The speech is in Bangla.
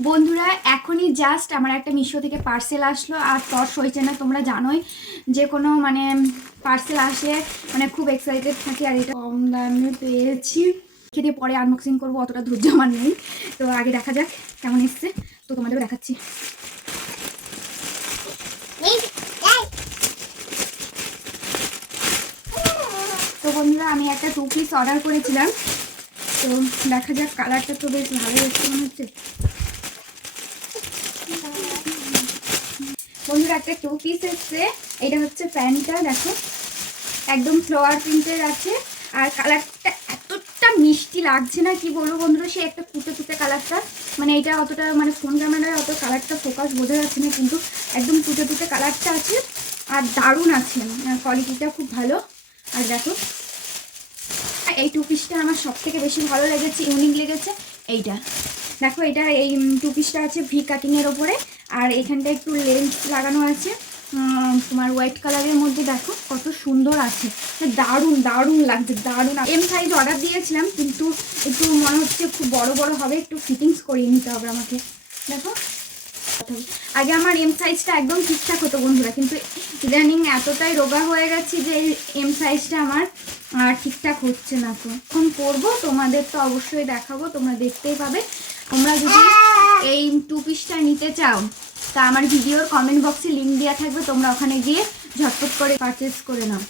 বন্ধুরা এখনই জাস্ট আমার একটা মিশো থেকে পার্সেল আসলো আর তর সইছে না। তোমরা জানোই যে কোনো মানে পার্সেল আসে মানে খুব এক্সাইটেড থাকি। আর এটা কম দামে পেয়েছি, খেতে পরে আনবক্সিং করবো, অতটা ধৈর্য আমার নেই। তো আগে দেখা যাক কেমন এসছে, তো তোমাদেরও দেখাচ্ছি। তো বন্ধুরা আমি একটা 2 পিস অর্ডার করেছিলাম, তো দেখা যাক। কালারটা তো বেশ ভালো এসছে মনে হচ্ছে। বন্ধুরা একটা 2 পিস এসছে, এটা হচ্ছে প্যান্টটা, দেখো একদম ফ্লোয়ার প্রিন্টের আছে। আর কালারটা এতটা মিষ্টি লাগছে না, কি বলবো বন্ধুরা, সে একটা তুতে তুতে কালারটা। মানে এটা অতটা মানে ফোন ক্যামেরায় অত কালারটা ফোকাস বোঝা যাচ্ছে না, কিন্তু একদম তুতে তুতে কালারটা আছে আর দারুণ আছে, কোয়ালিটিটা খুব ভালো। আর দেখো এই 2 পিসটা আমার সব থেকে বেশি ভালো লেগেছে, ইউনিক লেগেছে এইটা। দেখো এটা এই 2 পিসটা আছে ভি কাটিংয়ের ওপরে, আর এখানটা একটু লেন্স লাগানো আছে তোমার হোয়াইট কালারের মধ্যে। দেখো কত সুন্দর আছে, দারুণ দারুণ লাগছে, দারুণ। এম সাইজ অর্ডার দিয়েছিলাম, কিন্তু একটু মনে হচ্ছে খুব বড় বড় হবে, একটু ফিটিংস করিয়ে নিতে হবে আমাকে। দেখো আগে আমার এম সাইজটা একদম ঠিকঠাক হতো বন্ধুরা, কিন্তু ইদানিং এতটাই রোগা হয়ে গেছি যে এম সাইজটা আমার ঠিকঠাক হচ্ছে না। তো এখন করবো, তোমাদের তো অবশ্যই দেখাবো, তোমরা দেখতেই পাবে। তোমরা যদি এই 2 পিসটা নিতে চাও তা আমার ভিডিওর কমেন্ট বক্সে লিঙ্ক দেওয়া থাকবে, তোমরা ওখানে গিয়ে ঝটপট করে পারচেস করে নাও।